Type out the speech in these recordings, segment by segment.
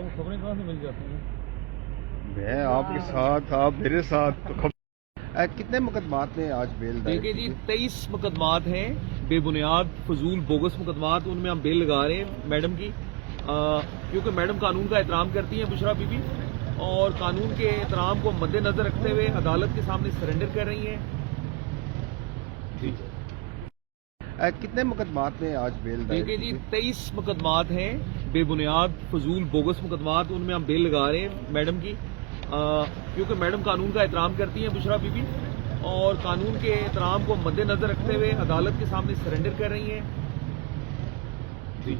आपको खबरें कहाँ से मिल जाती हैं? मैं आपके साथ, आप मेरे साथ तो कितने मुकदमात में आज बेल दायर देखिए की जी, थी? 23 मुकदमात हैं बेबुनियाद फजूल बोगस मुकदमात, उनमें हम बेल लगा रहे हैं मैडम की, क्योंकि मैडम कानून का एहतराम करती हैं बुशरा बीबी, और कानून के एहतराम को मद्देनजर रखते हुए अदालत के सामने सरेंडर कर रही हैं। जी। कितने मुकदमात में आज बेल दायर देखिए की जी, थी? 23 मुकदमात हैं बेबुनियाद फजूल बोगस मुकदमात, उनमें हम बेल लगा रहे हैं मैडम की, क्योंकि मैडम कानून का एहतराम करती हैं बुशरा बीबी, और कानून के एहतराम को मद्देनजर रखते हुए अदालत के सामने सरेंडर कर रही हैं। जी।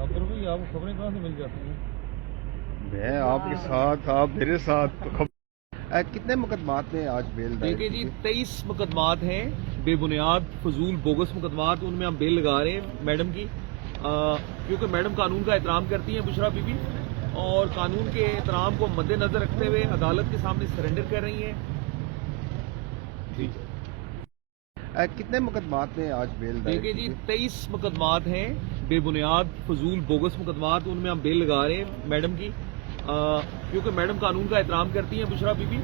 आबर भाई, आपको खबरें कहाँ से मिल जाती हैं? मैं आपके साथ, आप मेरे साथ तो कितने मुकदमात में आज बेल दायर देखिए की जी, थी? 23 मुकदमात हैं बेबुनियाद फजूल बोगस मुकदमात, उनमें हम बेल लगा रहे हैं मैडम की, क्योंकि मैडम कानून का एहतराम करती हैं बुशरा बीबी, और कानून के एहतराम को मद्देनजर रखते हुए अदालत के सामने सरेंडर कर रही हैं। जी। कितने मुकदमात में आज बेल दायर देखिए की जी, थी? 23 मुकदमात हैं बेबुनियाद फजूल बोगस मुकदमात, उनमें हम बेल लगा रहे हैं मैडम की, क्योंकि मैडम कानून का एहतराम करती हैं बुशरा बीबी,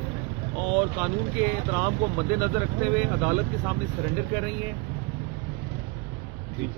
और कानून के एहतराम को मद्देनजर रखते हुए अदालत के सामने सरेंडर कर रही हैं। जी।